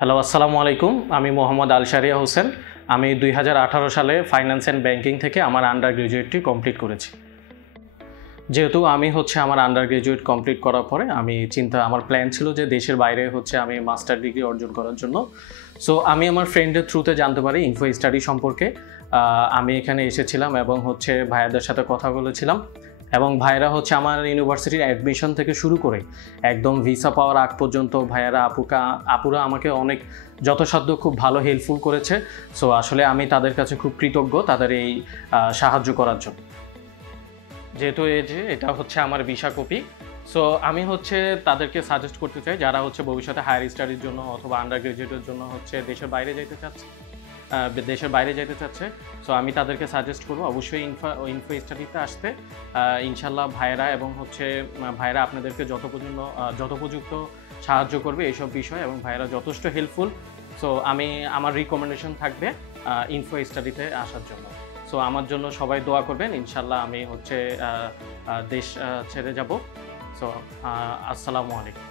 Hello, আসসালামু আলাইকুম। আমি মোহাম্মদ আলশারিয়া হোসেন। আমি 2018 সালে ফাইন্যান্স অ্যান্ড ব্যাংকিং থেকে আমার আন্ডার গ্র্যাজুয়েটটি কমপ্লিট করেছি। যেহেতু আমি আমার আন্ডার গ্র্যাজুয়েট কমপ্লিট করার পরে আমার প্ল্যান ছিল যে দেশের বাইরে আমি মাস্টার ডিগ্রি অর্জন করার জন্য। সো আমি আমার ফ্রেন্ডের থ্রুতে জানতে পারি ইনফো স্টাডি সম্পর্কে। আমি এখানে এসেছিলাম এবং ভাইয়াদের সাথে কথা বলেছিলাম এবং ভাইয়েরা আমার ইউনিভার্সিটির অ্যাডমিশন থেকে শুরু করে একদম ভিসা পাওয়ার আগ পর্যন্ত ভাইয়েরা আপুরা আমাকে অনেক যথাসাধ্য খুব ভালো হেল্পফুল করেছে। সো আসলে আমি তাদের কাছে খুব কৃতজ্ঞ তাদের এই সাহায্য করার জন্য। যেহেতু এটা আমার ভিসা কপি, সো আমি তাদেরকে সাজেস্ট করতে চাই যারা ভবিষ্যতে হায়ার স্টাডির জন্য অথবা আন্ডার গ্রাজুয়েটের জন্য দেশের বাইরে যেতে চাচ্ছে। সো আমি তাদেরকে সাজেস্ট করবো অবশ্যই ইনফো স্টাডিতে আসতে। ইনশাল্লাহ ভাইয়েরা আপনাদেরকে যথোপযুক্ত সাহায্য করবে এইসব বিষয় এবং ভাইয়েরা যথেষ্ট হেল্পফুল। সো আমার রিকমেন্ডেশন থাকবে ইনফো স্টাডিতে আসার জন্য। সো আমার জন্য সবাই দোয়া করবেন। ইনশাল্লাহ আমি দেশ ছেড়ে যাব। সো আসসালামু আলাইকুম।